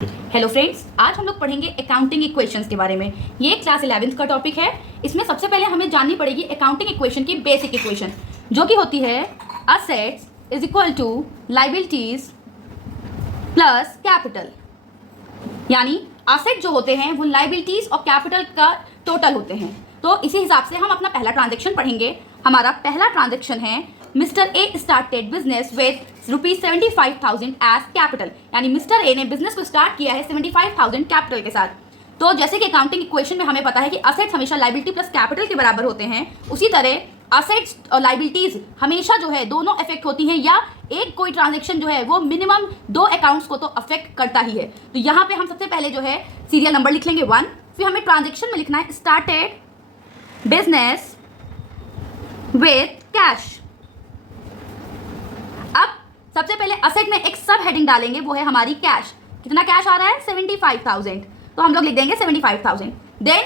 Hello friends, आज हम लोग पढ़ेंगे अकाउंटिंग इक्वेशंस के बारे में। ये क्लास 11th का टॉपिक है। इसमें सबसे पहले हमें जाननी पड़ेगी अकाउंटिंग इक्वेशन की बेसिक इक्वेशन, जो कि होती है assets is equal to liabilities plus capital. यानी असेट जो होते हैं वो लाइबिलिटीज और कैपिटल का टोटल होते हैं। तो इसी हिसाब से हम अपना पहला ट्रांजेक्शन पढ़ेंगे। हमारा पहला ट्रांजेक्शन है Mister A started business with ₹75,000 as capital. यानी मिस्टर ए ने बिजनेस को स्टार्ट किया है 75,000 कैपिटल के साथ। तो जैसे कि अकाउंटिंग इक्वेशन में हमें पता है कि असेट्स हमेशा लाइबिलिटी प्लस कैपिटल के बराबर होते हैं, उसी तरह असेट्स और लाइबिलिटीज हमेशा जो है दोनों अफेक्ट होती हैं, या एक कोई ट्रांजेक्शन जो है वो मिनिमम दो अकाउंट्स को तो अफेक्ट करता ही है। तो यहाँ पे हम सबसे पहले जो है सीरियल नंबर लिख लेंगे 1, फिर हमें ट्रांजेक्शन में लिखना है स्टार्टेड बिजनेस विथ कैश। अब सबसे पहले असेट में एक सब हेडिंग डालेंगे, वो है हमारी कैश। कितना कैश आ रहा है? 75,000। तो हम लोग लिख देंगे 75,000। देन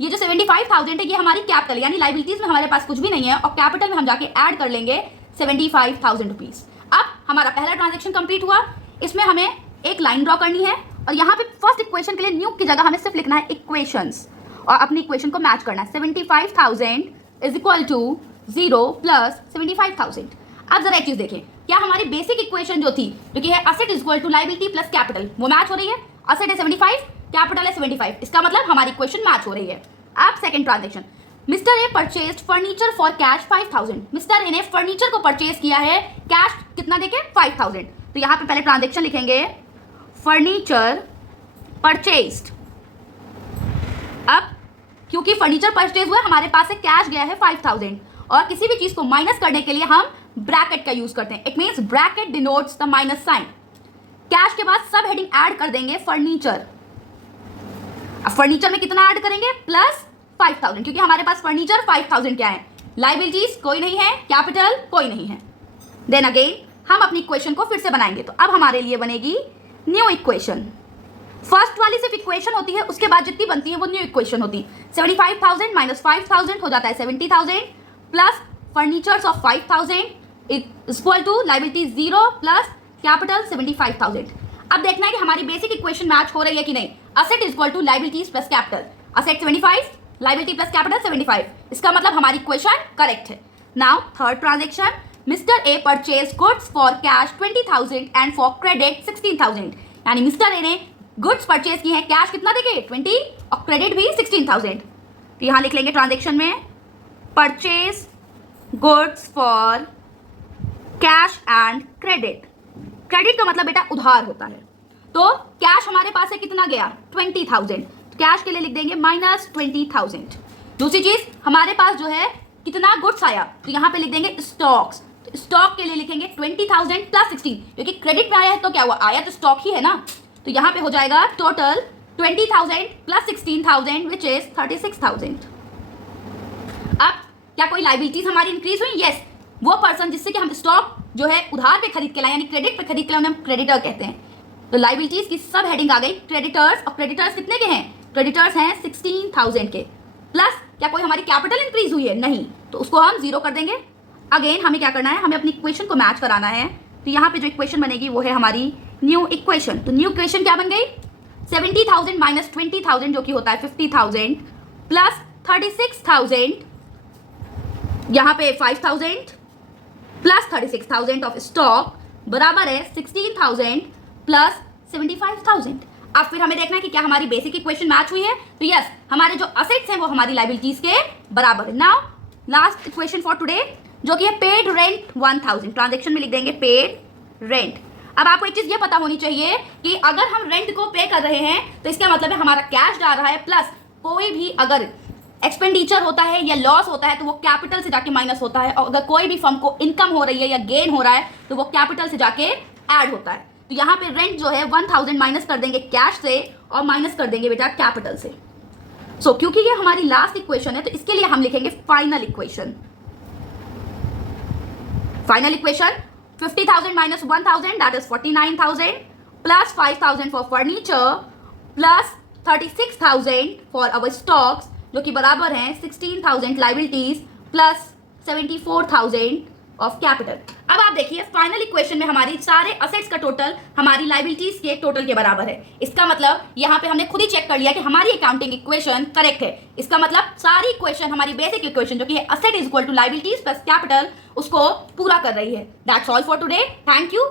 ये जो 75,000 है ये हमारी कैपिटल, यानी लाइबिलिटीज में हमारे पास कुछ भी नहीं है, और कैपिटल में हम जाके ऐड कर लेंगे 75,000 रुपीज। अब हमारा पहला ट्रांजेक्शन कंप्लीट हुआ। इसमें हमें एक लाइन ड्रॉ करनी है, और यहाँ पे फर्स्ट इक्वेशन के लिए न्यू की जगह हमें सिर्फ लिखना है इक्वेशंस, और अपनी इक्वेशन को मैच करना है। 75,000 इज इक्वल टू 0 प्लस 75,000। अब जरा एक चीज देखें, क्या हमारी बेसिक इक्वेशन जो थी, जो कि है asset is equal to liability plus capital, वो मैच हो रही है? असेट है 75, कैपिटल है 75, इसका मतलब हमारी इक्वेशन मैच हो रही है। अब second transaction, Mister A purchased furniture for cash 5,000। Mister A ने फर्नीचर को परचेज किया है कैश कितना देके? 5,000। तो यहाँ पे पहले ट्रांजेक्शन लिखेंगे फर्नीचर परचेज्ड। अब क्योंकि फर्नीचर परचेज हुआ, हमारे पास से कैश गया है 5,000, और किसी भी चीज को माइनस करने के लिए हम ब्रैकेट का यूज करते हैं। It means bracket denotes the minus sign. Cash के बाद सब हेडिंग ऐड कर देंगे फर्नीचर। अब फर्नीचर में कितना ऐड करेंगे? प्लस 5,000, क्योंकि हमारे पास फर्नीचर 5,000 क्या है? लाइबिलिटीज कोई नहीं है, कैपिटल कोई नहीं है। देन अगेन हम अपनी इक्वेशन को फिर से बनाएंगे। तो अब हमारे लिए बनेगी न्यू इक्वेशन। फर्स्ट वाली सिर्फ इक्वेशन होती है, उसके बाद जितनी बनती है वो न्यू इक्वेशन होती है। 75,000 माइनस 5,000 हो जाता है 70,000, plus furnitures of 5,000 equal to liability 0 plus capital 75,000। अब देखना है कि हमारी बेसिक इक्वेशन मैच हो रही है कि नहीं। Asset equal to liabilities plus capital, asset 75, liability plus capital 75, इसका मतलब हमारी इक्वेशन करेक्ट है। Now third transaction, Mister A purchase goods for cash 20,000 and for credit 16,000। यानी मिस्टर ए ने गुड्स परचेज की है, कैश कितना देंगे? 20, और क्रेडिट भी 16,000। तो यहां लिख लेंगे ट्रांजेक्शन में purchase goods for cash and credit. Credit का मतलब बेटा उधार होता है। तो कैश हमारे पास है कितना गया? 20,000। तो कैश के लिए लिख देंगे माइनस 20,000। दूसरी चीज हमारे पास जो है कितना गुड्स आया, तो यहां पे लिख देंगे स्टॉक्स। तो स्टॉक के लिए लिखेंगे 20,000 प्लस 16, क्योंकि क्रेडिट में आया है तो क्या हुआ? आया तो स्टॉक ही है ना। तो यहां पे हो जाएगा टोटल 20,000 प्लस 16,000 विच इज 36,000। अब क्या कोई लाइबिलिटीज हमारी इंक्रीज हुई? यस। वो पर्सन जिससे कि हम स्टॉक जो है उधार पे खरीद के लाए, यानी क्रेडिट पे खरीद के लाए, हम क्रेडिटर कहते हैं। तो लाइबिलिटीज की सब हेडिंग आ गई क्रेडिटर्स, और क्रेडिटर्स कितने के हैं? क्रेडिटर्स हैं 16,000 के। प्लस क्या कोई हमारी कैपिटल इंक्रीज हुई है? नहीं, तो उसको हम 0 कर देंगे। अगेन हमें क्या करना है? हमें अपनी इक्वेशन को मैच कराना है। तो यहाँ पे जो इक्वेशन बनेगी वो है हमारी न्यू इक्वेशन। तो न्यू इक्वेशन क्या बन गई? 70,000 माइनस 20,000 जो कि होता है 50,000, प्लस 36,000, यहाँ पे 5,000 प्लस 36,000 ऑफ स्टॉक बराबर है 16,000 प्लस 75,000। अब फिर हमें देखना है कि क्या हमारी बेसिक इक्वेशन मैच हुई है। तो यस, हमारे जो असेट्स हैं वो हमारी लाइबिलिटीज के बराबर है। Now last equation for today, जो कि है पेड रेंट 1,000। ट्रांजेक्शन में लिख देंगे पेड रेंट। अब आपको एक चीज ये पता होनी चाहिए कि अगर हम रेंट को पे कर रहे हैं तो इसका मतलब है हमारा कैश जा रहा है, प्लस कोई भी अगर एक्सपेंडिचर होता है या लॉस होता है तो वो कैपिटल से जाके माइनस होता है, और अगर कोई भी फर्म को इनकम हो रही है या गेन हो रहा है तो वो कैपिटल से जाके ऐड होता है। तो यहाँ पे रेंट जो है 1,000 माइनस कर देंगे कैश से, और माइनस कर देंगे बेटा कैपिटल से। सो क्योंकि ये हमारी लास्ट इक्वेशन है तो इसके लिए हम लिखेंगे final equation. Final equation 50,000 minus 1,000 that is 49,000, plus 5,000 for furniture, plus 36,000 for our stocks, जो कि बराबर हैं 16,000 लाइबिलिटीज प्लस 74,000 ऑफ कैपिटल। अब आप देखिए फाइनल इक्वेशन में हमारी सारे असेट्स का टोटल हमारी लाइबिलिटीज के टोटल के बराबर है। इसका मतलब यहाँ पे हमने खुद ही चेक कर लिया कि हमारी अकाउंटिंग इक्वेशन करेक्ट है। इसका मतलब सारी इक्वेशन हमारी बेसिक इक्वेशन जो कि asset is equal to liabilities plus capital उसको पूरा कर रही है। That's all for today. Thank you.